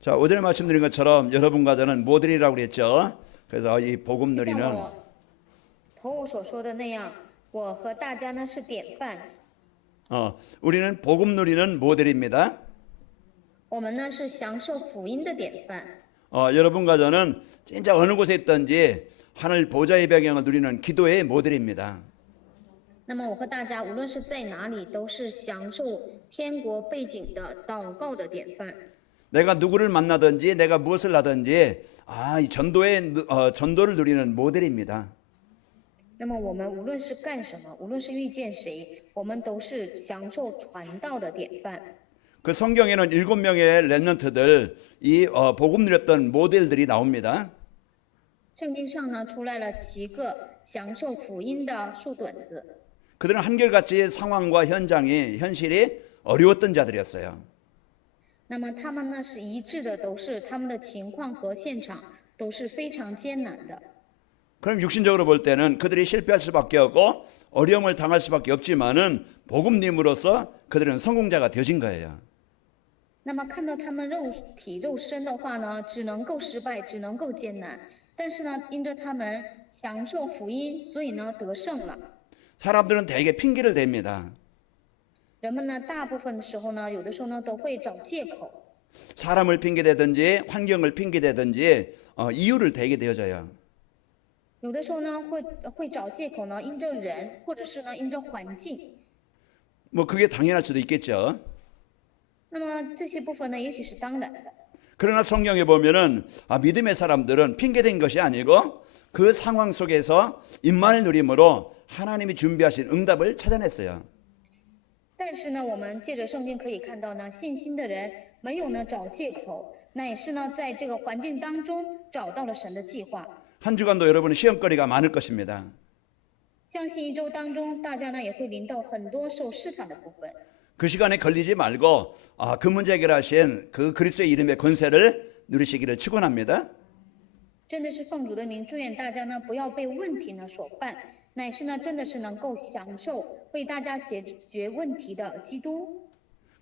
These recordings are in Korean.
자, 오전에 말씀드린 것처럼 여러분과 저는 모델이라고 그랬죠. 그래서 이 복음 就像 누리는 我头我所说的那样，我和大家呢是典范， 우리는 복음 누리는 모델입니다. 我们呢是享受福音的典范。 여러분과 저는 진짜 어느 곳에 있든지 하늘 보좌의 배경을 누리는 기도의 모델입니다. 那么我和大家无论是在哪里，都是享受天国背景的祷告的典范。 내가 누구를 만나든지 내가 무엇을 하든지 이 전도를 누리는 모델입니다. 那么我们无论是干什么，无论是遇见谁，我们都是享受传道的典范。 그 성경에는 7명의 렘넌트들 이 복음 누렸던 모델들이 나옵니다. 圣经上呢出来了7个享受福音的树墩子， 그들은 한결같이 상황과 현실이 어려웠던 자들이었어요. 那么他们呢是一致的，都是他们的情况和现场都是非常艰难的。 그럼 육신적으로 볼 때는 그들이 실패할 수밖에 없고 어려움을 당할 수밖에 없지만은 복음님으로서 그들은 성공자가 되신 거예요. 那么看到他们肉体肉身的话呢，只能够失败，只能够艰难。但是呢，因着他们享受福音，所以呢得胜了。 사람들은 대개 핑계를 댑니다. 人们呢，大部分的时候呢，有的时候呢都会找借口， 사람을 핑계대든지 환경을 핑계대든지 이유를 대게 되어져요. 有的时候呢会找借口呢，因着人，或者是呢因着环境。 뭐 그게 당연할 수도 있겠죠. 那么这些部分呢，也许是当然的。 그러나 성경에 보면은 믿음의 사람들은 핑계댄 것이 아니고 그 상황 속에서 임만을 누림으로 하나님이 준비하신 응답을 찾아냈어요. 但是呢，我们借着圣经可以看到呢，信心的人没有呢找借口，乃是呢在这个环境当中找到了神的计划。 한 주간도 여러분은 시험거리가 많을 것입니다. 相信一周当中，大家呢也会临到很多受试探的部分。 그 시간에 걸리지 말고 그 문제 해결하신 그 그리스도의 이름의 권세를 누리시기를 축원합니다. 真的是奉主的名，祝愿大家呢不要被问题呢所绊，乃是呢真的是能够享受为大家解决问题的基督。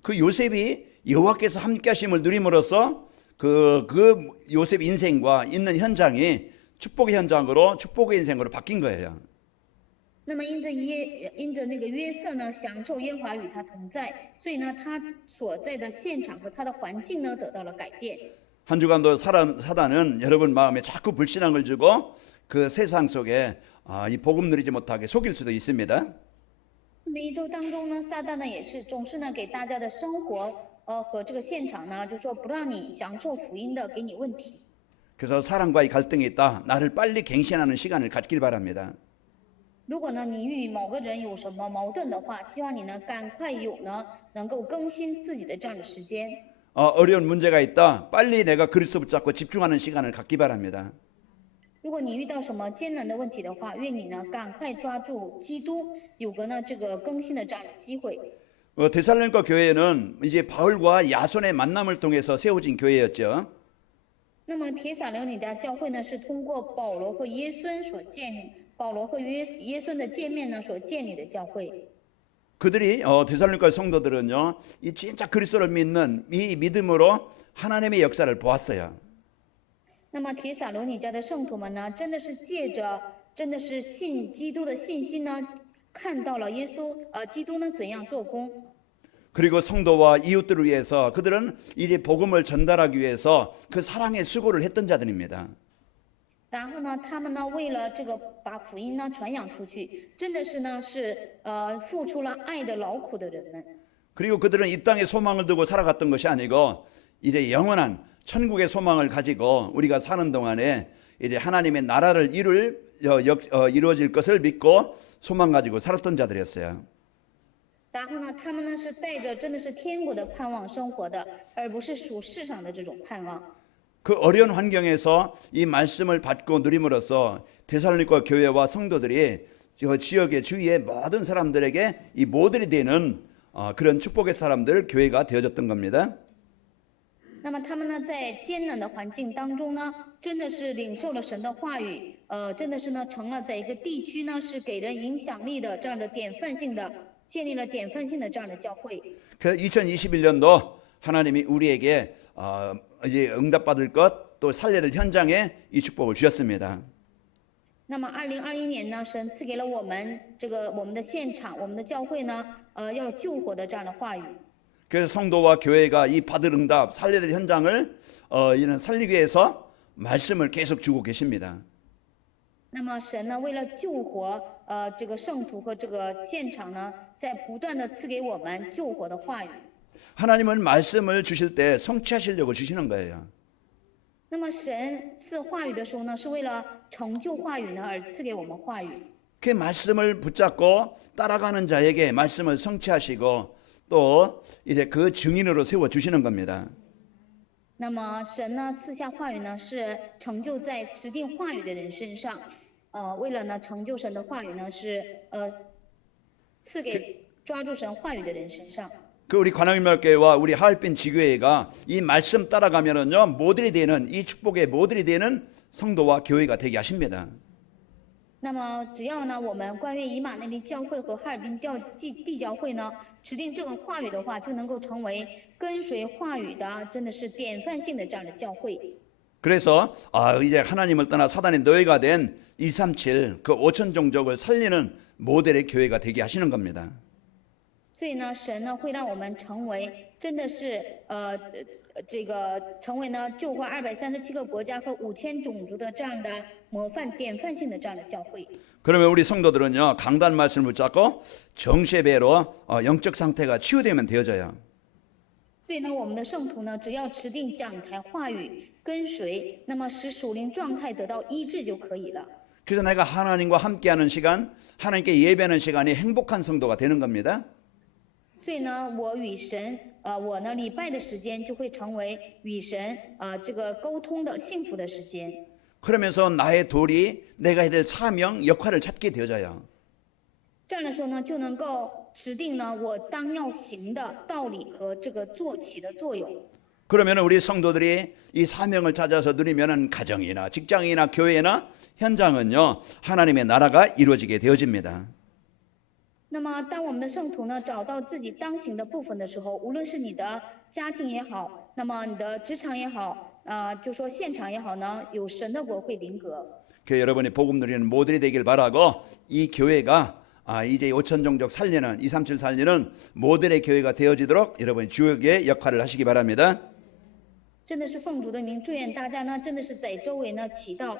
그 요셉이 여호와께서 함께하심을 누림으로써 그 요셉 인생과 있는 현장이 축복의 현장으로 축복의 인생으로 바뀐 거예요. 那么因着那个约瑟呢，享受耶和华与他同在，所以呢他所在的现场和他的环境呢得到了改变。 한 주간도 사단은 여러분 마음에 자꾸 불신앙을 주고 그 세상 속에 이 복음 누리지 못하게 속일 수도 있습니다. 那么一周当中呢，撒旦呢也是总是呢给大家的生活和这个现场呢，就说不让你享受福音的，给你问题。 그래서 사람과의 갈등이 있다. 나를 빨리 갱신하는 시간을 갖길 바랍니다. 如果呢你与某个人有什么矛盾的话，希望你呢赶快能够更新自己的这样的时间。 어려운 문제가 있다. 빨리 내가 그리스도 붙잡고 집중하는 시간을 갖기 바랍니다. 如果你遇到什么艰难的问题的话，愿你呢赶快抓住基督，有个呢这个更新的这样的机会。 데살로니가 교회는 이제 바울과 야손의 만남을 통해서 세워진 교회였죠. 那么帖撒罗尼迦教会呢是通过保罗和耶孙所建立，保罗和耶孙的见面呢所建立的教会。 그들이 데살로니가 성도들은요, 이 진짜 그리스도를 믿는 이 믿음으로 하나님의 역사를 보았어요. 那么帖撒罗尼迦的圣徒们呢，真的是借着真的是信基督的信心呢，看到了基督呢怎样做工。 그리고 성도와 이웃들을 위해서 그들은 이 복음을 전달하기 위해서 그 사랑의 수고를 했던 자들입니다. 然后呢，他们呢为了这个把福音呢传扬出去，真的是呢付出了爱的劳苦的人们。 그리고 그들은 이 땅에 소망을 두고 살아갔던 것이 아니고 이제 영원한 천국의 소망을 가지고 우리가 사는 동안에 이제 하나님의 나라를 이루어질 것을 믿고 소망 가지고 살았던 자들이었어요. 然后呢，他们呢是带着真的是天国的盼望生活的，而不是属世上的这种盼望。 그 어려운 환경에서 이 말씀을 받고 누림으로써 데살로니가 교회와 성도들이 지역의 주위의 모든 사람들에게 이 모델이 되는 그런 축복의 사람들 교회가 되어졌던 겁니다. 那么他们呢，在艰难的环境当中呢，真的是领受了神的话语，真的是呢，成了在一个地区呢，是给人影响力的这样的典范性的，建立了典范性的这样的教会。 그 2021년도 하나님이 우리에게 이제 응답받을 것 또 살려야 될 현장에 이 축복을 주셨습니다. 那么2021年呢，神赐给了我们我们的现场，我们的教会呢，要救活的这样的话语。 그래서 성도와 교회가 이 받을 응답 살려야 될 현장을 이런 살리기 위해서 말씀을 계속 주고 계십니다. 那么神呢，为了救活这个圣徒和这个现场呢，在不断的赐给我们救活的话语。 하나님은 말씀을 주실 때 성취하시려고 주시는 거예요. 那么神赐话语的时候呢，是为了成就话语呢而赐给我们话语。 그 말씀을 붙잡고 따라가는 자에게 말씀을 성취하시고 또 이제 그 증인으로 세워 주시는 겁니다. 那么神呢赐下话语呢，是成就在持定话语的人身上。为了呢成就神的话语呢，是赐给抓住神话语的人身上。 그 우리 관악일말교회와 우리 하얼빈 지교회가 이 말씀 따라가면은요 모델이 되는 이 축복의 모델이 되는 성도와 교회가 되게 하십니다. 那么只要呢我们关于以马内利教会和哈尔滨地教会呢持定这个话语的话，就能够成为跟随话语的，真的是典范性的这样的教会。 그래서 이제 하나님을 떠나 사단의 노예가 된 237 그 5천 종족을 살리는 모델의 교회가 되게 하시는 겁니다. 所以呢，神呢会让我们成为真的是成为呢救活237个国家和5000种族的这样的模范典范性的这样的教会。 그러면 우리 성도들은요 강단 말씀을 붙잡고 정죄배로 영적 상태가 치유되면 되어져요. 所以呢，我们的圣徒呢，只要持定讲台话语，跟随，那么使属灵状态得到医治就可以了。 그래서 내가 하나님과 함께하는 시간, 하나님께 예배하는 시간이 행복한 성도가 되는 겁니다. 所以呢，我与神，我呢礼拜的时间就会成为与神这个沟通的幸福的时间。 그러면서 나의 도리, 내가 해야 될 사명, 역할을 찾게 되어져요. 这样的时候呢，就能够指定呢我当要行的道理和这个做起的作用。 그러면 우리 성도들이 이 사명을 찾아서 누리면은 가정이나 직장이나 교회나 현장은요 하나님의 나라가 이루어지게 되어집니다. 那么，当我们的圣徒呢找到自己当行的部分的时候，无论是你的家庭也好，那么你的职场也好，就说现场也好呢，有神的国会临格。 그 여러분이 복음 누리는 모델이 되길 바라고 이 교회가 이제 5천 종족 살리는 237 살리는 모델의 교회가 되어지도록 여러분 주역의 역할을 하시기 바랍니다. 真的是奉主的名，祝愿大家呢，真的是在周围呢起到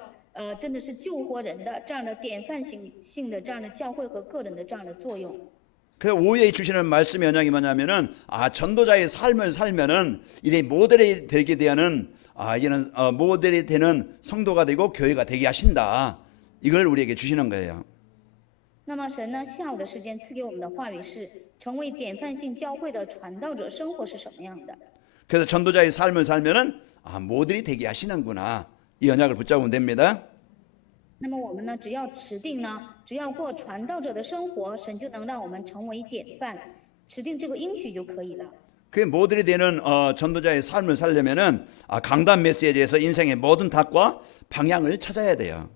真的是救活人的这样的典范性的这样的教会和个人的这样的作用。 그 오후에 주시는 말씀의 영향이 뭐냐면은 전도자의 삶을 살면은 이제 모델이 되게 되는 이제는 모델이 되는 성도가 되고 교회가 되게 하신다. 이걸 우리에게 주시는 거예요. 那么神呢，下午的时间赐给我们的话语是成为典范性教会的传道者生活是什么样的？ 그래서 전도자의 삶을 살면은 모델이 되게 하시는구나. 이 언약을 붙잡으면 됩니다. 那么我们呢，只要持定呢，只要过传道者的生活，神就能让我们成为典范，持定这个应许就可以了。 그 모델이 되는 전도자의 삶을 살려면은 강단 메시지에서 인생의 모든 답과 방향을 찾아야 돼요.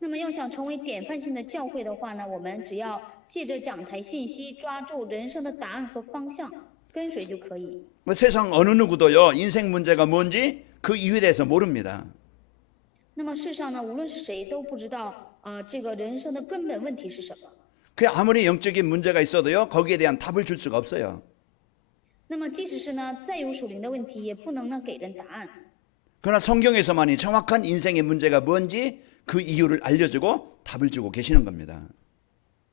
那么要想成为典范性的教会的话呢，我们只要借着讲台信息，抓住人生的答案和方向，跟随就可以。 뭐 세상 어느 누구도요 인생 문제가 뭔지 그 이유에 대해서 모릅니다. 那么世上呢，无论是谁都不知道这个人生的根本问题是什么。 그 아무리 영적인 문제가 있어도요 거기에 대한 답을 줄 수가 없어요. 那么即使是呢再有属灵的问题，也不能呢给人答案。 그러나 성경에서만이 정확한 인생의 문제가 뭔지 그 이유를 알려주고 답을 주고 계시는 겁니다.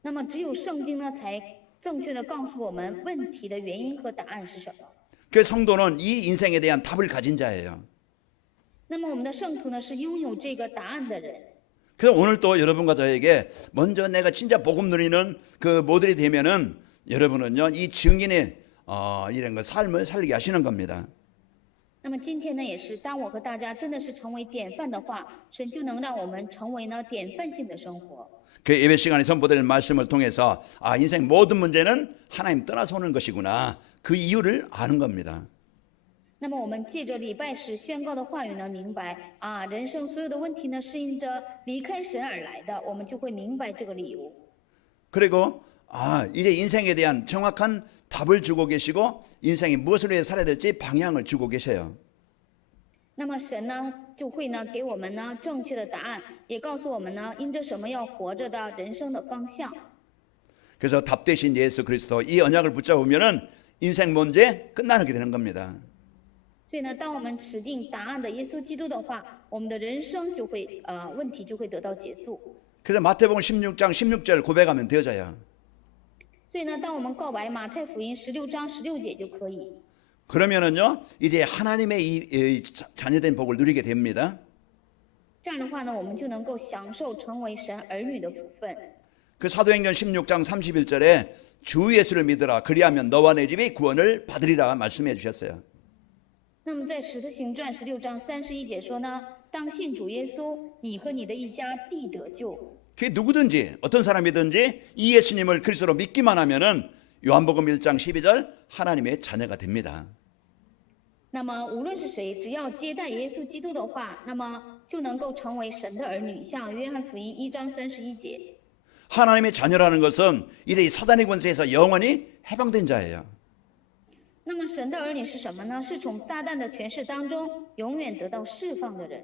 那么只有圣经呢，才正确的告诉我们问题的原因和答案是什么。 그 성도는 이 인생에 대한 답을 가진 자예요. 那么我们的圣徒呢，是拥有这个答案的人。 그래서 오늘 또 여러분과 저에게 먼저 내가 진짜 복음 누리는 그 모델이 되면은 여러분은요 이 증인의 이런 거 삶을 살게 하시는 겁니다. 那么今天呢，也是当我和大家真的是成为典范的话，神就能让我们成为呢典范性的生活。 그 예배 시간에 선포될 말씀을 통해서 인생 모든 문제는 하나님 떠나서 오는 것이구나. 그 이유를 아는 겁니다. 那么我们借着礼拜时宣告的话语呢，明白人生所有的问题呢是因着离开神而来的，我们就会明白这个理由。 그리고 이제 인생에 대한 정확한 답을 주고 계시고 인생이 무엇을 위해 살아야 될지 방향을 주고 계셔요. 那么神呢就会呢给我们呢正确的答案，也告诉我们呢因着什么要活着的人生的方向。 그래서 답 대신 예수 그리스도 이 언약을 붙잡으면은 인생 문제 끝나게 되는 겁니다. 所以呢，当我们指定答案的耶稣基督的话，我们的人生就会问题就会得到结束。 그래서 마태복음 16장 16절 고백하면 되어져요. 所以呢，当我们告白马太福音16章16节就可以。 그러면은요 이제 하나님의 이 자녀된 복을 누리게 됩니다. 这样的话呢，我们就能够享受成为神儿女的福分。 그 사도행전 16장 31절에 주 예수를 믿으라 그리하면 너와 내 집이 구원을 받으리라 말씀해 주셨어요. 那么在使徒行传16章31节说呢，当信主耶稣，你和你的一家必得救。 그 누구든지 어떤 사람이든지 이 예수님을 그리스도로 믿기만 하면은 요한복음 1장 12절 하나님의 자녀가 됩니다. 那么无论是谁，只要接待耶稣基督的话，那么就能够成为神的儿女。像约翰福音1章31节。 하나님의 자녀라는 것은 이래 사단의 권세에서 영원히 해방된 자예요. 那么神的儿女是什么呢？是从撒旦的权势当中永远得到释放的人。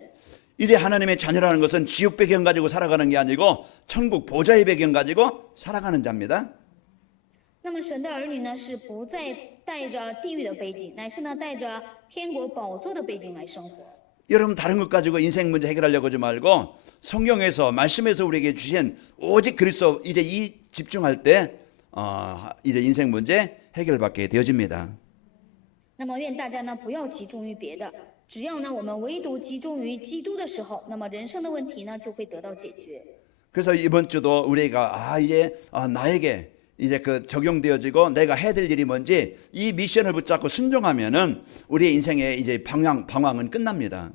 이래 하나님의 자녀라는 것은 지옥 배경 가지고 살아가는 게 아니고 천국 보좌의 배경 가지고 살아가는 자입니다. 那么神的儿女呢，是不再带着地狱的背景，乃是呢带着天国宝座的背景来生活。 여러분 다른 것 가지고 인생 문제 해결하려고 하지 말고 성경에서 말씀에서 우리에게 주신 오직 그리스도 이제 이 집중할 때 이제 인생 문제 해결받게 되어집니다. 那么愿大家呢不要集中于别的，只要呢我们唯独集中于基督的时候，那么人生的问题呢就会得到解决。 그래서 이번 주도 우리가 이제 나에게 이제 그 적용되어지고 내가 해야 될 일이 뭔지 이 미션을 붙잡고 순종하면은 우리의 인생의 이제 방황은 끝납니다.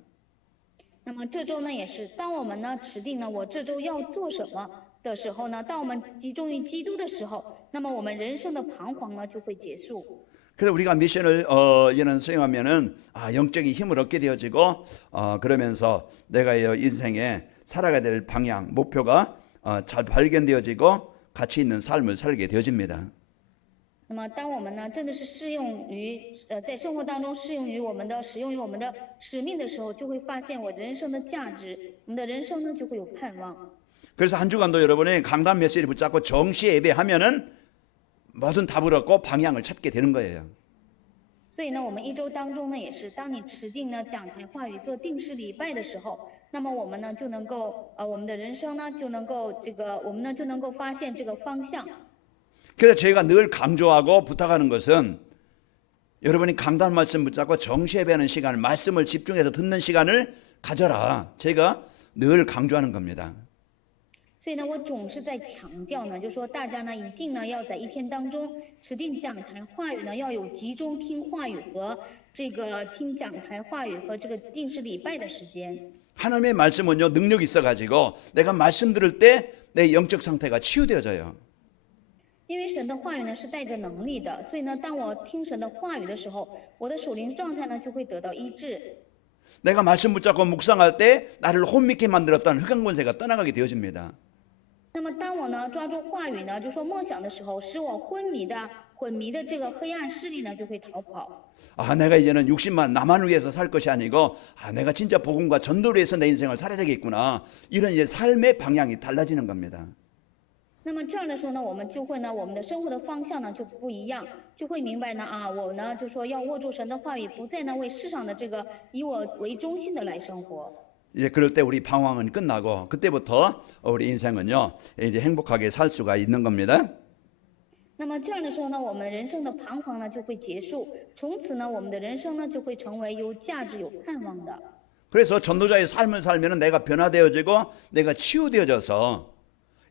那么这周呢也是，当我们呢指定呢我这周要做什么的时候呢，当我们集中于基督的时候，那么我们人生的彷徨呢就会结束。 그래서 우리가 미션을 이제는 수행하면은 영적인 힘을 얻게 되어지고 그러면서 내가 인생에 살아가야 될 방향 목표가 잘 발견되어지고 가치 있는 삶을 살게 되어집니다. 那么当我们呢真的是适用于在生活当中适用于我们的使用于我们的使命的时候，就会发现我人生的价值，我们的人生呢就会有盼望。 그래서 한 주간도 여러분이 강단 메시지를 붙잡고 정시에 예배하면은 모든 답을 얻고 방향을 찾게 되는 거예요. 所以呢，我们一周当中呢，也是当你持定呢讲台话语做定时礼拜的时候，那么我们呢就能够我们的人生呢就能够我们呢就能够发现这个方向。 그래서 저희가 늘 강조하고 부탁하는 것은 여러분이 강단 말씀 붙잡고 정시 예배하는 시간을 말씀을 집중해서 듣는 시간을 가져라. 제가 늘 강조하는 겁니다. 所以呢，我总是在强调呢，就说大家呢一定呢要在一天当中指定讲台话语呢，要有集中听话语和这个听讲台话语和这个定时礼拜的时间。 하나님의 말씀은요 능력이 있어가지고 내가 말씀 들을 때 내 영적 상태가 치유되어져요. 因为神的话语呢是带着能力的，所以呢，当我听神的话语的时候，我的属灵状态呢就会得到医治。 내가 말씀 붙잡고 묵상할 때 나를 혼미케 만들었던 흑암 권세가 떠나가게 되어집니다. 那么当我呢抓住话语呢，就说默想的时候，使我昏迷的这个黑暗势力呢就会逃跑。 내가 이제는 60만 나만을 위해서 살 것이 아니고 내가 진짜 복음과 전도를 위해서 내 인생을 살아야 되겠구나. 이런 이제 삶의 방향이 달라지는 겁니다. 那么这样的时候呢，我们就会呢，我们的生活的方向呢就不一样，就会明白呢我呢就说要握住神的话语，不再呢为世上的这个以我为中心的来生活。 이제 그럴 때 우리 방황은 끝나고 그때부터 우리 인생은요 이제 행복하게 살 수가 있는 겁니다. 那么这样的时候呢，我们人生的彷徨呢就会结束，从此呢，我们的人生呢就会成为有价值、有盼望的。 그래서 전도자의 삶을 살면은 내가 변화되어지고 내가 치유되어져서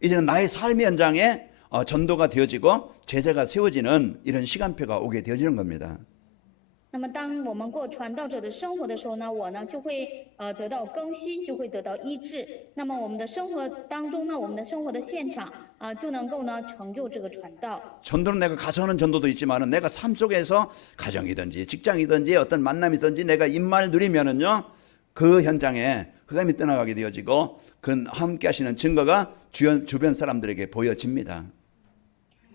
이제는 나의 삶의 현장에 전도가 되어지고 제자가 세워지는 이런 시간표가 오게 되어지는 겁니다. 那么当我们过传道者的生活的时候呢，我呢就会得到更新，就会得到医治。那么我们的生活当中呢，我们的生活的现场就能够呢成就这个传道。 전도는 내가 가서 하는 전도도 있지만은 내가 삶 속에서 가정이든지 직장이든지 어떤 만남이든지 내가 입만을 누리면은요 그 현장에 흑암이 떠나가게 되어지고 그 함께 하시는 증거가 주변 사람들에게 보여집니다.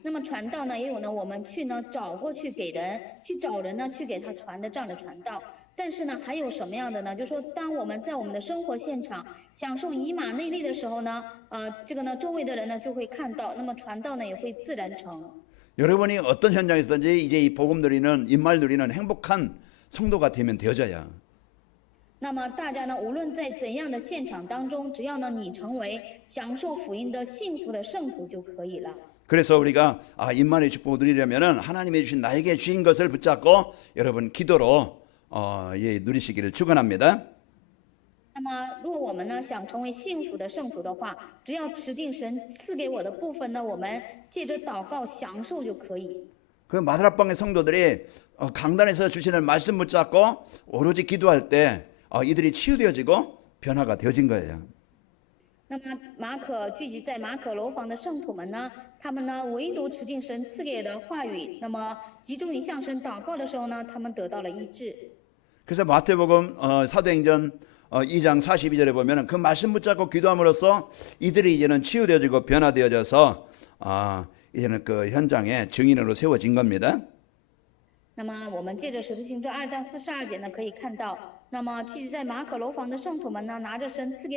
那么传道呢，也有呢，我们去呢找过去给人，去找人呢去给他传的这样的传道。但是呢，还有什么样的呢？就是说，当我们在我们的生活现场享受以马内利的时候呢，这个呢，周围的人呢就会看到，那么传道呢也会自然成。 여러분이 어떤 현장에서든지 이제 이 복음 누리는 임말 누리는 행복한 성도가 되면 되어져요. 那么大家呢，无论在怎样的现场当中，只要呢你成为享受福音的幸福的圣徒就可以了。 그래서 우리가 임만의 축복을 누리려면은 하나님이 주신 나에게 주신 것을 붙잡고 여러분 기도로 누리시기를 축원합니다. 那么，如果我们呢想成为幸福的圣徒的话，只要持定神赐给我的部分呢，我们借着祷告享受就可以。 그 마드락방의 성도들이 강단에서 주시는 말씀 붙잡고 오로지 기도할 때 이들이 치유되어지고 변화가 되어진 거예요. 那么马可聚集在马可楼房的圣徒们呢，他们呢唯独持定神赐给的话语，那么集中于向神祷告的时候呢，他们得到了医治。 그래서 마태복음 사도행전 2장 42절에 보면은 그 말씀 붙잡고 기도함으로써 이들이 이제는 치유되어지고 변화되어져서 이제는 그 현장에 증인으로 세워진 겁니다. 那么我们借着使徒行传2章42节呢，可以看到，那么聚集在马可楼房的圣徒们呢，拿着神赐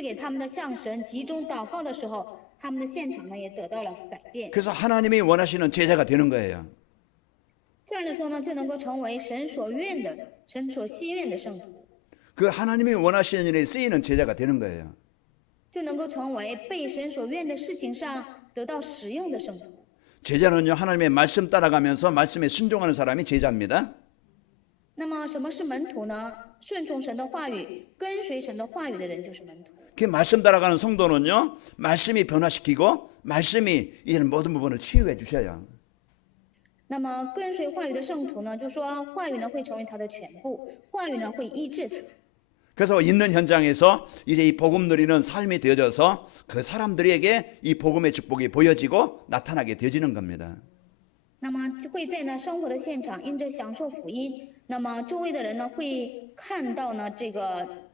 给他们的向神集中祷告的时候，他们的现场呢也得到了改变。 그래서 하나님이 원하시는 제자가 되는 거예요. 这样的说呢，就能够成为神所愿的、神所心愿的圣徒， 그 하나님이 원하시는 일에 쓰이는 제자가 되는 거예요. 就能够成为被神所愿的事情上得到使用的圣徒。 제자는요 하나님의 말씀 따라가면서 말씀에 순종하는 사람이 제자입니다. 那么什么是门徒呢？顺从神的话语、跟随神的话语的人就是门徒。 그 말씀 따라가는 성도는요 말씀이 변화시키고 말씀이 이제는 모든 부분을 치유해 주셔요. 那么跟随话语的圣徒呢，就说话语呢会成为他的全部，话语呢会医治他。 그래서 있는 현장에서 이제 이 복음 누리는 삶이 되어져서 그 사람들에게 이 복음의 축복이 보여지고 나타나게 되어지는 겁니다. 那么就会在呢生活的现场，因着享受福音，那么周围的人呢会看到呢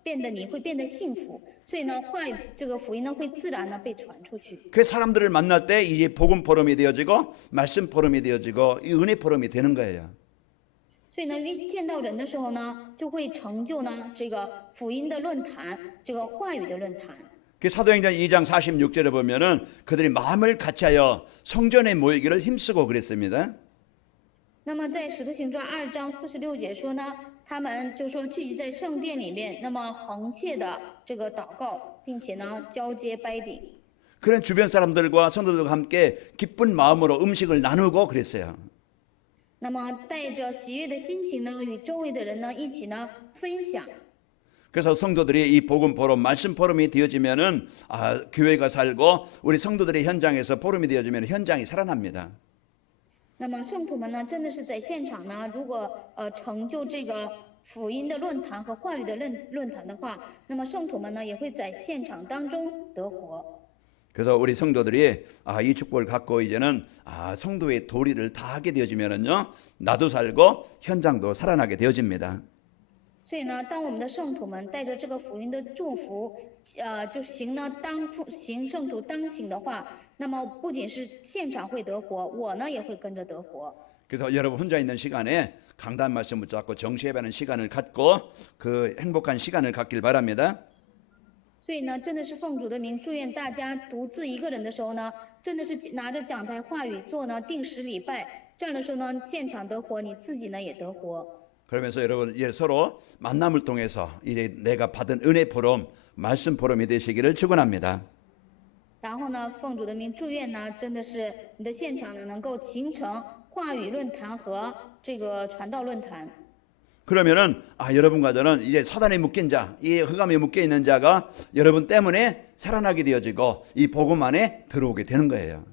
你会变得幸福，所以呢话语这个福音呢会自然的被传出去。 그 사람들을 만날 때 이제 복음 포럼이 되어지고 말씀 포럼이 되어지고 이 은혜 포럼이 되는 거예요. 所以呢，见到人的时候呢，就会成就呢这个福音的论坛，这个话语的论坛。 그 사도행전 2장 46절에 보면은 그들이 마음을 같이하여 성전에 모이기를 힘쓰고 그랬습니다. 那么在使徒行传2章46节说呢，他们就说聚集在圣殿里面，那么恒切的这个祷告，并且呢交接掰饼。 그런 주변 사람들과 성도들과 함께 기쁜 마음으로 음식을 나누고 그랬어요. 那么带着喜悦的心情呢，与周围的人呢一起呢分享。 그래서 성도들이 이 복음 포럼, 말씀 포럼이 되어지면은 교회가 살고 우리 성도들의 현장에서 포럼이 되어지면 현장이 살아납니다. 那么圣徒们呢，真的是在现场呢，如果成就这个福音的论坛和话语的论坛的话，那么圣徒们呢也会在现场当中得活。 그래서 우리 성도들이 이 축복을 갖고 이제는 성도의 도리를 다 하게 되어지면은요 나도 살고 현장도 살아나게 되어집니다. 所以呢，当我们的圣徒们带着这个福音的祝福，就行圣徒当行的话，那么不仅是现场会得活，我呢也会跟着得活。 그래서 여러분 혼자 있는 시간에 강단 말씀 붙잡고 정시예배하는 시간을 갖고 그 행복한 시간을 갖길 바랍니다. 所以呢，真的是奉主的名，祝愿大家独自一个人的时候呢，真的是拿着讲台话语做呢定时礼拜，这样的时候呢，现场得活，你自己呢也得活。 그러면서 여러분 이제 서로 만남을 통해서 이제 내가 받은 은혜 포럼, 말씀 포럼이 되시기를 축원합니다. 然后呢，奉主的名，祝愿呢，真的是你的现场呢能够形成话语论坛和这个传道论坛。 그러면은 여러분과 저는 이제 사단에 묶인 자, 이 흑암에 묶여 있는 자가 여러분 때문에 살아나게 되어지고 이 복음 안에 들어오게 되는 거예요.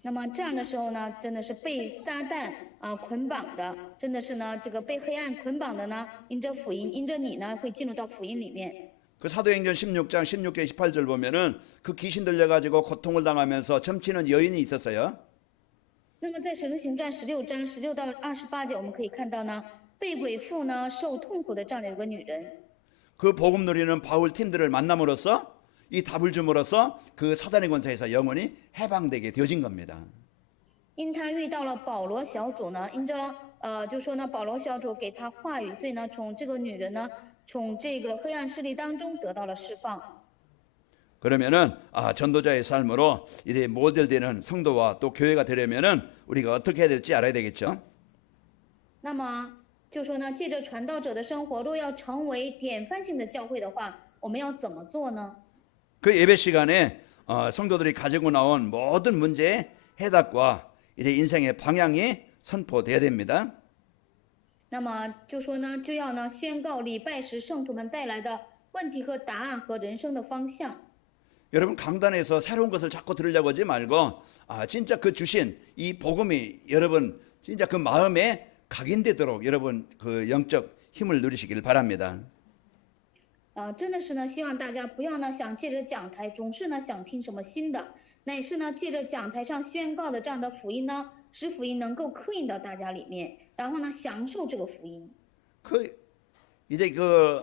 那么这样的时候呢，真的是被撒旦捆绑的，真的是呢这个被黑暗捆绑的呢，因着福音，因着你呢会进入到福音里面。 그 사도행전 16장 16절 18절 보면은 그 귀신 들려가지고 고통을 당하면서 점치는 여인이 있었어요. 那么在使徒行传16章16到28节，我们可以看到呢，被鬼附呢受痛苦的这样的有个女人。 그 복음 누리는 바울 팀들을 만남으로써 이 답을 줌으로써 그 사단의 권세에서 영혼이 해방되게 되어진 겁니다. 因他遇到了保罗小组呢，因着就说呢，保罗小组给他话语，所以呢，从这个女人呢，从这个黑暗势力当中得到了释放。 그러면은 전도자의 삶으로 이래 모델되는 성도와 또 교회가 되려면은 우리가 어떻게 해야 될지 알아야 되겠죠. 那么就说呢，借着传道者的生活，若要成为典范性的教会的话，我们要怎么做呢？ 그 예배 시간에 성도들이 가지고 나온 모든 문제의 해답과 이래 인생의 방향이 선포돼야 됩니다. 那么就说呢，就要呢宣告礼拜时圣徒们带来的问题和答案和人生的方向。 여러분 강단에서 새로운 것을 자꾸 들으려고 하지 말고 진짜 그 주신 이 복음이 여러분 진짜 그 마음에 각인되도록 여러분 그 영적 힘을 누리시기를 바랍니다. 真的是呢，希望大家不要呢想借着讲台总是呢想听什么新的，乃是呢借着讲台上宣告的这样的福音呢，使福音能够刻印到大家里面，然后呢享受这个福音。 그 이제 그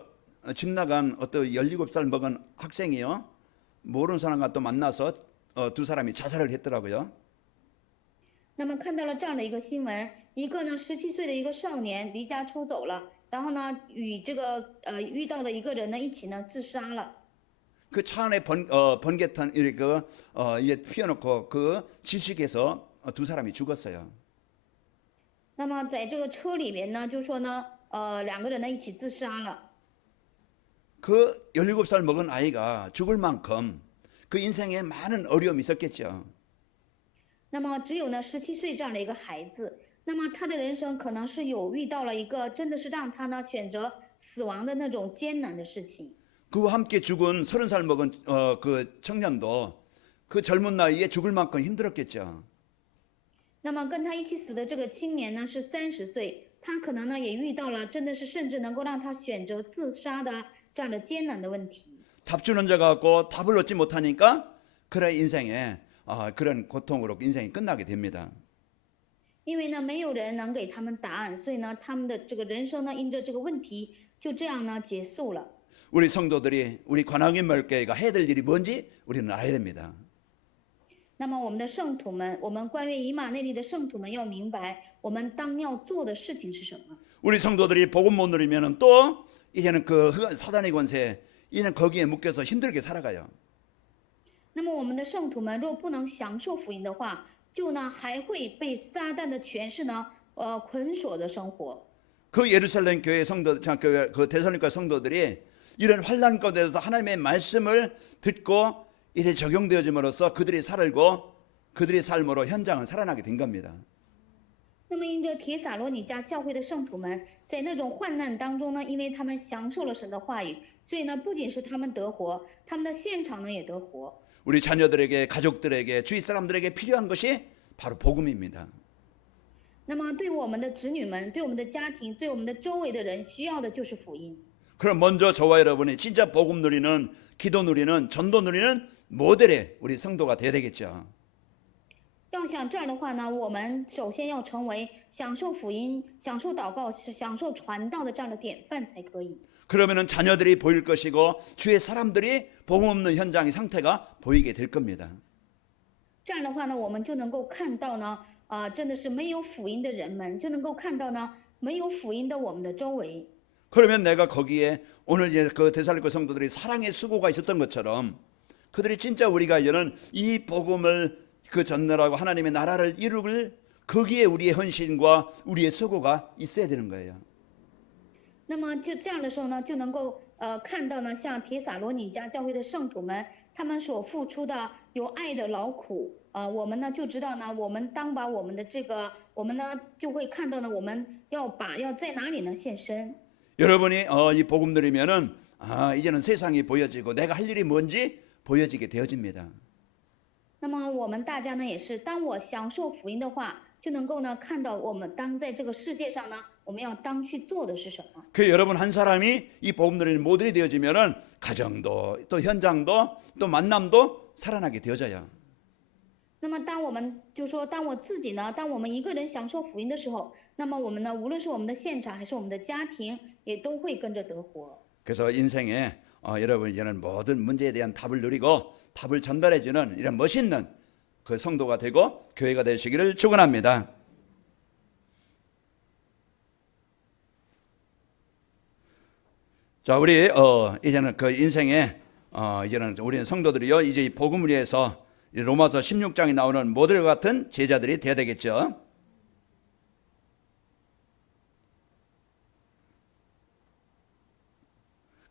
집 나간 어떤 17살 먹은 학생이요. 모르는 사람과 또 만나서 두 사람이 자살을 했더라고요. 那么看到了这样的一个新闻，一个呢17岁的一个少年离家出走了，然后呢与这个遇到的一个人呢一起呢自杀了。 그 차 안에 번개탄 이렇게 이게 피워놓고 그 질식해서 두 사람이 죽었어요. 那么在这个车里面呢，就说呢两个人呢一起自杀了。 그 17살 먹은 아이가 죽을 만큼 그 인생에 많은 어려움이 있었겠죠. 那么只有呢17岁这样的一个孩子，那么他的人生可能是有遇到了一个真的是让他呢选择死亡的那种艰难的事情。 그와 함께 죽은 30살 먹은 그 청년도 그 젊은 나이에 죽을 만큼 힘들었겠죠. 那么跟他一起死的这个青年呢是30岁，他可能呢也遇到了真的是甚至能够让他选择自杀的这样的艰难的问题。 답 주는 자가 없고 답을 얻지 못하니까 그래 인생에 그런 고통으로 인생이 끝나게 됩니다. 因为呢没有人能给他们答案，所以呢他们的这个人生呢因着这个问题就这样呢结束了。 우리 성도들이 우리 관악인 마을교회가 해야 될 일이 뭔지 우리는 알아야 됩니다. 那么我们的圣徒们，我们关于以马内利的圣徒们要明白，我们当要做的事情是什么。 우리 성도들이 복음 못 누리면은 또 이제는 그 사단의 권세 이는 거기에 묶여서 힘들게 살아가요. 那么我们的圣徒们若不能享受福音的话，就呢还会被撒旦的权势呢捆锁的生活。 그 예루살렘 교회 성도, 그 데살로니가 성도들이 이런 환난 가운데서 하나님의 말씀을 듣고 이래 적용되어짐으로써 그들이 살고 그들의 삶으로 현장을 살아나게 된 겁니다. 那么因着帖撒罗尼迦教会的圣徒们，在那种患难当中呢，因为他们享受了神的话语，所以呢，不仅是他们得活，他们的现场呢也得活。 우리 자녀들에게 가족들에게 주위 사람들에게 필요한 것이 바로 복음입니다. 那么对我们的子女们，对我们的家庭，对我们的周围的人，需要的就是福音。 그럼 먼저 저와 여러분이 진짜 복음 누리는 기도 누리는 전도 누리는 모델의 우리 성도가 돼야 되겠죠. 要想这样的话呢，我们首先要成为享受福音、享受祷告、享受传道的这样的典范才可以。 그러면은 자녀들이 보일 것이고 주위의 사람들이 복음 없는 현장의 상태가 보이게 될 겁니다. 这样的话呢，我们就能够看到呢，真的是没有福音的人们，就能够看到呢，没有福音的我们的周围。 그러면 내가 거기에 오늘 이제 그 데살로니가 성도들이 사랑의 수고가 있었던 것처럼 그들이 진짜 우리가 이제는 이 복음을 그 전달하고 하나님의 나라를 이루길 거기에 우리의 헌신과 우리의 수고가 있어야 되는 거예요. 那么就这样的时候呢，就能够看到呢，像帖撒罗尼迦教会的圣徒们，他们所付出的有爱的劳苦，我们呢就知道呢，我们当把我们的这个，我们呢就会看到呢，我们要在哪里呢献身。 여러분이 이 복음 누리면은 이제는 세상이 보여지고 내가 할 일이 뭔지 보여지게 되어집니다. 那么我们大家呢也是，当我享受福音的话，就能够呢看到我们当在这个世界上呢，我们要当去做的是什么。 그 여러분 한 사람이 이 복음 누리는 모델이 되어지면은 가정도 또 현장도 또 만남도 살아나게 되어져요. 那么当我们就说，当我自己呢，当我们一个人享受福音的时候，那么我们呢，无论是我们的现场还是我们的家庭，也都会跟着得活。 그래서 인생에 여러분 이제는 모든 문제에 대한 답을 누리고 답을 전달해주는 이런 멋있는 그 성도가 되고 교회가 되시기를 축원합니다. 자, 우리 이제는 그 인생에 이제는 우리는 성도들이요 이제 이 복음을 위해서 로마서 16장에 나오는 모델과 같은 제자들이 되어야 되겠죠.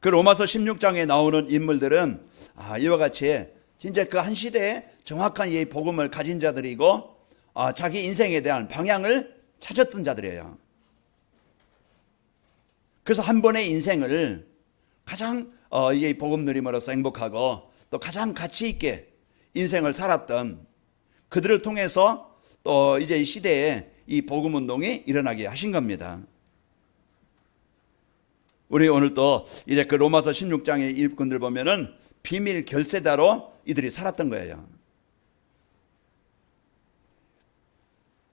그 로마서 16장에 나오는 인물들은 이와 같이 진짜 그 한 시대에 정확한 이 복음을 가진 자들이고 자기 인생에 대한 방향을 찾았던 자들이에요. 그래서 한 번의 인생을 가장 이 복음 누림으로써 행복하고 또 가장 가치 있게 인생을 살았던 그들을 통해서 또 이제 이 시대에 이 복음 운동이 일어나게 하신 겁니다. 우리 오늘 또 이제 그 로마서 16장의 일꾼들 보면은 비밀 결세다로 이들이 살았던 거예요.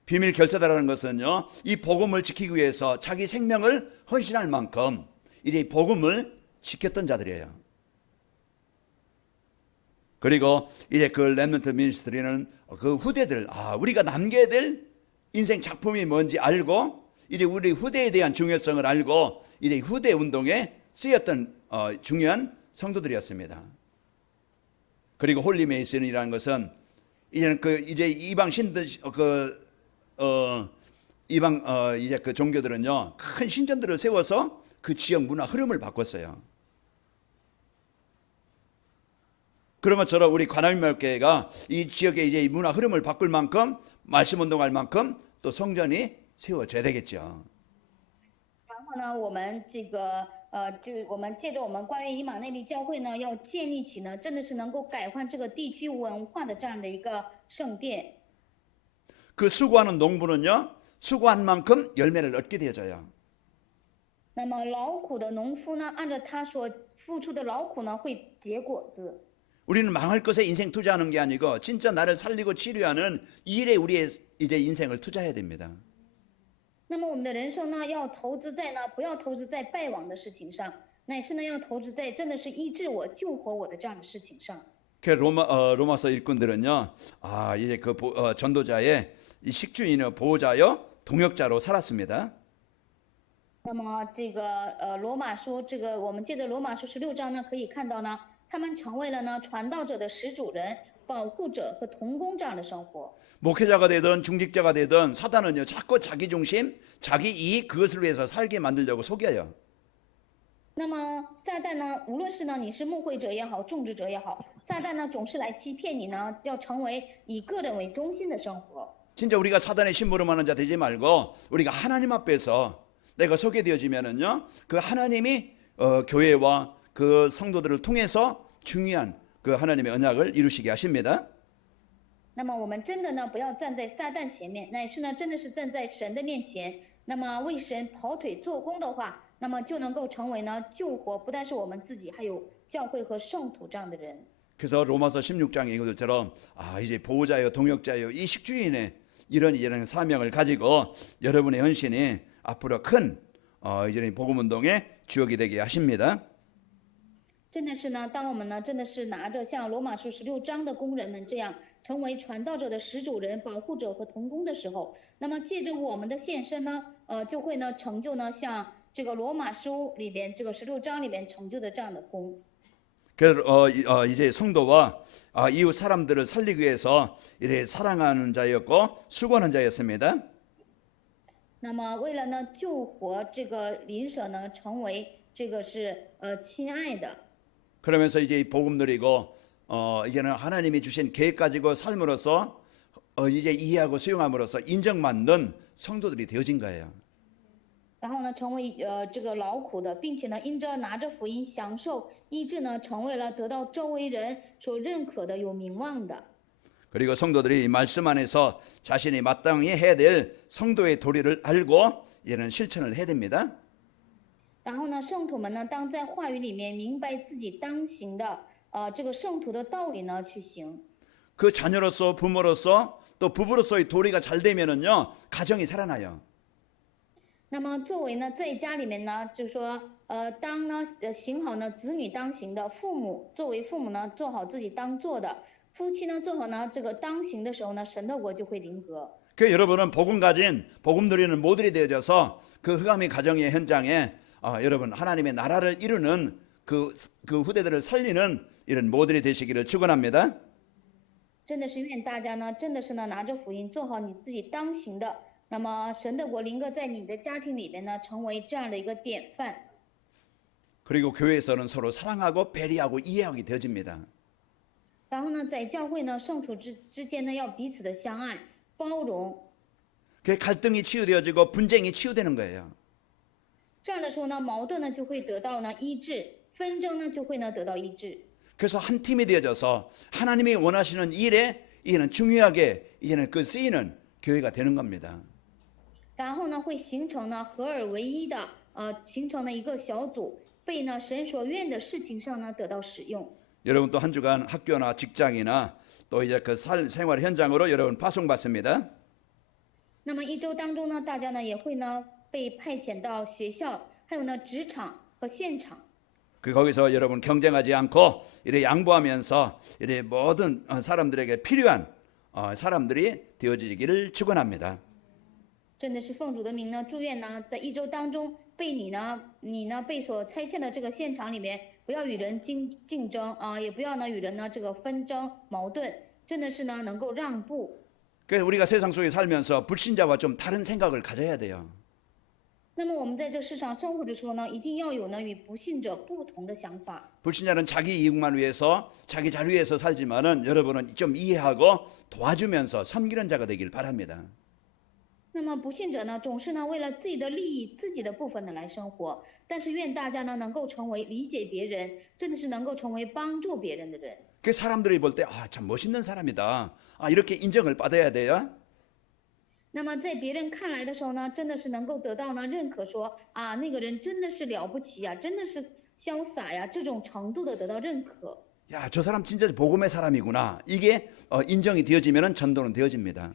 비밀 결세다라는 것은요, 이 복음을 지키기 위해서 자기 생명을 헌신할 만큼 이제 복음을 지켰던 자들이에요. 그리고 이제 그 렘넌트 미니스트리는 그 후대들, 우리가 남겨야 될 인생 작품이 뭔지 알고 이제 우리 후대에 대한 중요성을 알고 이제 후대 운동에 쓰였던 중요한 성도들이었습니다. 그리고 홀리 메이슨이라는 것은 이제는 이제 이방 신들 이방 이제 그 종교들은요 큰 신전들을 세워서 그 지역 문화 흐름을 바꿨어요. 그런 것처럼 우리 관할묘교회가 이 지역의 이제 문화 흐름을 바꿀 만큼 말씀 운동할 만큼 또 성전이 세워져야 되겠죠. 然后呢，我们我们借着我们关于以马内利教会呢，要建立起呢，真的是能够改换这个地区文化的这样的一个圣殿。 그 수고하는 농부는요 수고한 만큼 열매를 얻게 되어져요. 那么劳苦的农夫呢，按照他所付出的劳苦呢，会结果子。 우리는 망할 것에 인생 투자하는 게 아니고 진짜 나를 살리고 치료하는 일에 우리의 이제 인생을 투자해야 됩니다. 那么我们的人生呢，要投资在呢，不要投资在败亡的事情上，乃是呢要投资在真的是医治我、救活我的这样的事情上。 그 로마서 일꾼들은요, 이제 그 전도자의 이 식주인의 보호자요, 동역자로 살았습니다. 那么罗马书我们借着罗马书16章呢，可以看到呢，他们成为了呢传道者的始主人、保护者和同工这样的生活。 목회자가 되든 중직자가 되든 사단은요 자꾸 자기 중심, 자기 이익 그것을 위해서 살게 만들려고 속여요. 那么撒旦呢，无论是呢你是牧会者也好，种植者也好，撒旦呢总是来欺骗你呢，要成为以个人为中心的生活。 진짜 우리가 사단의 심부름하는 자 되지 말고 우리가 하나님 앞에서 내가 서게 되어지면은요 그 하나님이 교회와 그 성도들을 통해서 중요한 그 하나님의 언약을 이루시게 하십니다. 那么我们真的呢，不要站在撒旦前面，乃是呢，真的是站在神的面前。那么为神跑腿做工的话，那么就能够成为呢救活，不但是我们自己，还有教会和圣徒这样的人。 그래서 로마서 16장의 이것들처럼 이제 보호자요, 동역자요, 이 식주인의 이런 사명을 가지고 여러분의 헌신이 앞으로 큰 이제 복음 운동의 주역이 되게 하십니다. 真的是呢，当我们呢真的是拿着像罗马书16章的工人们这样，成为传道者的始主人、保护者和同工的时候，那么借着我们的献身呢，就会呢成就呢像这个罗马书里边这个16章里边成就的这样的功。 그래서 이제 성도와 이웃 사람들을 살리기 위해서 이래 사랑하는 자였고 수고하는 자였습니다. 那么为了呢救活这个邻舍呢，成为这个是亲爱的。 그러면서 이제 이 복음 누리고 이제는 하나님이 주신 계획 가지고 삶으로써 이제 이해하고 수용함으로써 인정받는 성도들이 되어진 거예요. 然后呢，成为这个劳苦的，并且呢，因着拿着福音享受医治呢，成为了得到周围人所认可的、有名望的。 그리고 성도들이 이 말씀 안에서 자신이 마땅히 해야 될 성도의 도리를 알고 이제는 실천을 해야 됩니다. 然后呢，圣徒们呢，当在话语里面明白自己当行的这个圣徒的道理呢，去行。 그 자녀로서 부모로서 또 부부로서의 도리가 잘 되면은요 가정이 살아나요. 那么作为呢，在家里面呢，就是说当呢行好呢子女当行的，作为父母呢做好自己当做的，夫妻呢做好呢这个当行的时候呢，神的国就会临格。 그 여러분은 복음 가진 복음 누리는 모델이 되어져서 그 흑암의 가정의 현장에 여러분 하나님의 나라를 이루는 그 후대들을 살리는 이런 모델이 되시기를 축원합니다. 真的是愿大家呢，真的是呢拿着福音做好你自己当行的，那么神的国临格在你的家庭里面呢，成为这样的一个典范。 그리고 교회에서는 서로 사랑하고 배려하고 이해하게 되어집니다. 然后呢，在教会呢，圣徒之间呢，要彼此的相爱、包容。 그 갈등이 치유되어지고 분쟁이 치유되는 거예요. 这样的时候呢，矛盾呢就会得到呢医治，纷争呢就会呢得到医治。 그래서 한 팀이 되어져서 하나님이 원하시는 일에 이제는 중요하게 이제는 그 쓰이는 교회가 되는 겁니다. 然后呢，会形成呢合而为一的，形成了一个小组，被呢神所愿的事情上呢得到使用。 여러분 또 한 주간 학교나 직장이나 또 이제 그 생활 현장으로 여러분 파송받습니다. 那么一周当中呢，大家呢也会呢被派遣到学校，还有呢职场和现场。 그 거기서 여러분 경쟁하지 않고 이래 양보하면서 이래 모든 사람들에게 필요한 사람들이 되어지기를 축원합니다. 真的是奉主的名呢，祝愿呢在一周当中被你呢被所差遣的这个现场里面，不要与人竞争啊，也不要呢与人呢这个纷争矛盾，真的是呢能够让步。 그래서 우리가 세상 속에 살면서 불신자와 좀 다른 생각을 가져야 돼요. 那么我们在这世上生活的时候呢，一定要有呢与不信者不同的想法。 불신자는 자기 이익만 위해서 자기 자료 위해서 살지만은 여러분은 좀 이해하고 도와주면서 섬기는 자가 되길 바랍니다. 那么不信者呢，总是呢为了自己的利益、自己的部分呢来生活。但是愿大家呢能够成为理解别人，真的是能够成为帮助别人的人。 그 사람들이 볼 때 참 멋있는 사람이다. 이렇게 인정을 받아야 돼요. 那么在别人看来的时候呢，真的是能够得到呢认可说，那个人真的是了不起呀，真的是潇洒呀，这种程度的得到认可。 야, 저 사람 진짜 복음의 사람이구나. 이게 인정이 되어지면은 전도는 되어집니다.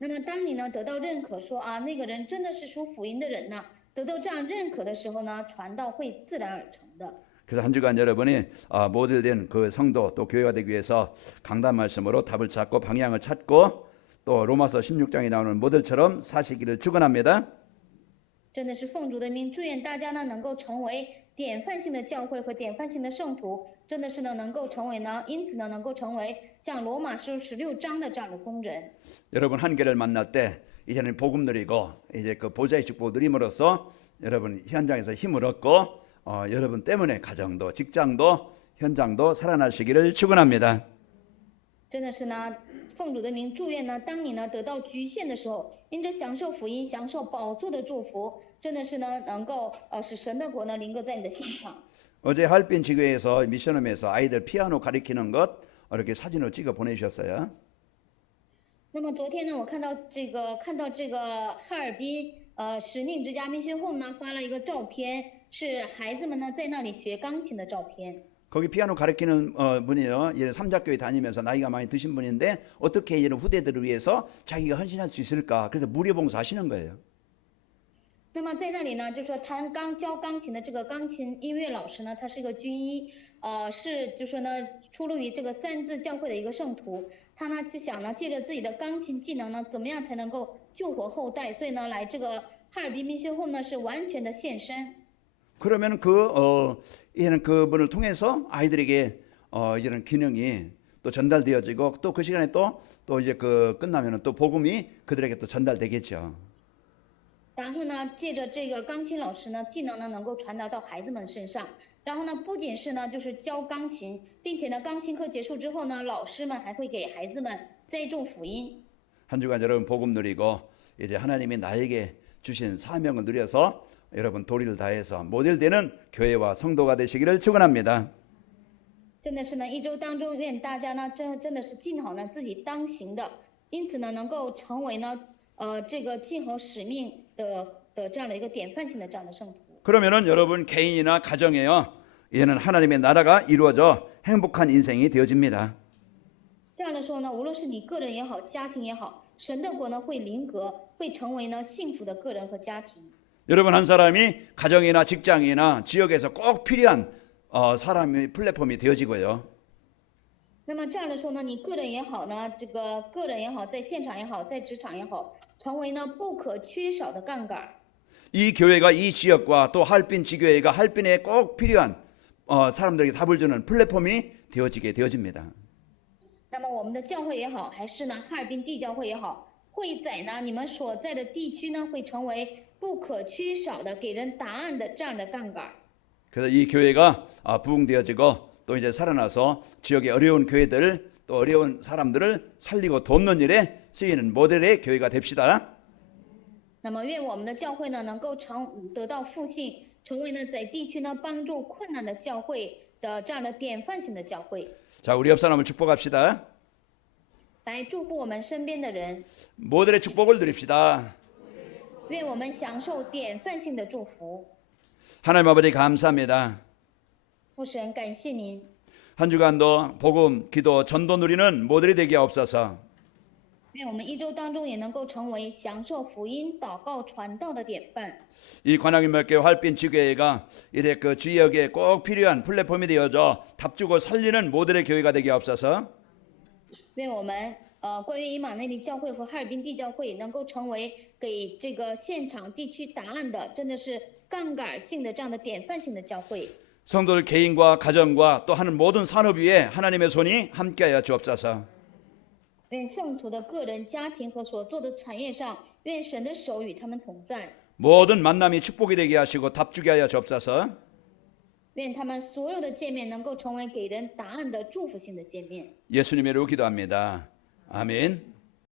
那么当你呢得到认可说，那个人真的是属福音的人呢，得到这样认可的时候呢，传道会自然而成的。 그래서 한 주간 여러분이 모델된 그 성도 또 교회가 되기 위해서 강단 말씀으로 답을 찾고 방향을 찾고 또 로마서 16장에 나오는 모델처럼 사시기를 축원합니다. 真的是奉主的名，祝愿大家呢能够成为典范性的教会和典范性的圣徒，真的是呢能够成为呢，因此呢能够成为像罗马书16章的这样的工人。 여러분 한계를 만날 때 이제는 복음 누리고 이제 그 보좌의 축복 누림으로써 여러분 현장에서 힘을 얻고 여러분 때문에 가정도 직장도 현장도 살아나시기를 축원합니다. 真的是呢，奉主的名，祝愿呢，当你呢得到局限的时候，因着享受福音、享受宝座的祝福，真的是呢能够使神的国呢临格在你的现场。 어제 하얼빈 지교에서 미션홈에서 아이들 피아노 가르치는 것 이렇게 사진으로 찍어 보내주셨어요. 那么昨天呢，我看到这个哈尔滨使命之家 Mission Home 呢发了一个照片，是孩子们呢在那里学钢琴的照片。 거기 피아노 가르치는 분이요. 삼자교회 다니면서 나이가 많이 드신 분인데 어떻게 이런 후대들을 위해서 자기가 헌신할 수 있을까? 그래서 무료 봉사하시는 거예요. 那么在那里呢，就说他教钢琴的这个钢琴音乐老师呢，他是一个军医，是就说呢出入于这个三自教会的一个圣徒，他呢就想呢借着自己的钢琴技能呢，怎么样才能够救活后代，所以呢来这个哈尔滨民学会呢是完全的献身。 그러면 이제는 그분을 통해서 아이들에게 이런 기능이 또 전달되어지고 또 그 시간에 또 이제 그 끝나면은 또 복음이 그들에게 또 전달되겠죠. 然后呢，借着这个钢琴老师呢，技能呢能够传达到孩子们身上。然后呢，不仅是呢就是教钢琴，并且呢钢琴课结束之后呢，老师们还会给孩子们栽种福音。 한 주간 여러분 복음 누리고 이제 하나님이 나에게 주신 사명을 누려서 여러분 도리를 다해서 모델되는 교회와 성도가 되시기를 축원합니다. 真的是呢，一周当中，愿大家呢真的是尽好呢自己当行的，因此呢能够成为呢这个尽好使命的这样的一个典范性的这样的圣徒。 그러면은 여러분 개인이나 가정에요. 이제는 하나님의 나라가 이루어져 행복한 인생이 되어집니다. 这样的时候呢，无论是你个人也好，家庭也好，神的国呢会临格，会成为呢幸福的个人和家庭。 여러분 한 사람이 가정이나 직장이나 지역에서 꼭 필요한 사람의 플랫폼이 되어지고요. 那么这样的时候呢，你个人也好呢，这个个人也好，在现场也好，在职场也好，成为呢不可缺少的杠杆。 이 교회가 이 지역과 또 할빈 지교회가 할빈에 꼭 필요한 사람들에게 답을 주는 플랫폼이 되어집니다. 那么我们的教会也好，还是呢哈尔滨地教会也好，会在呢你们所在的地区呢，会成为不可缺少的给人答案的这样的杠杆。 그래서 이 교회가 부흥되어지고 또 이제 살아나서 지역의 어려운 교회들 또 어려운 사람들을 살리고 돕는 일에 쓰이는 모델의 교회가 됩시다. 那么愿我们的教会呢，能够得到复兴，成为呢在地区呢帮助困难的教会的这样的典范型的教会。 자, 우리 옆 사람을 축복합시다. 来祝福我们身边的人， 모델의 축복을 드립시다. 愿我们享受典范性的祝福。 하나님 아버지 감사합니다. 父神，感谢您， 한 주간도 복음, 기도, 전도 누리는 모델이 되게 없어서 愿我们一周当中也能够成为享受福音、祷告、传道的典范。 이 관악인말교 활빈 지교회가 이래 그 지역에 꼭 필요한 플랫폼이 되어져 답주고 살리는 모델의 교회가 되게 없어서 愿我们关于以马内利教会和哈尔滨地教会能够成为给这个现场地区答案的，真的是杠杆性的这样的典范性的教会。 성도들 개인과 가정과 또 하는 모든 산업 위에 하나님의 손이 함께하여 주옵소서. 愿圣徒的个人、家庭和所做的产业上，愿神的手与他们同在。 모든 만남이 축복이 되게 하시고 답주게 하여 주옵소서. 愿他们所有的见面能够成为给人答案的祝福性的见面。 예수님의 이름으로 기도합니다. 아멘.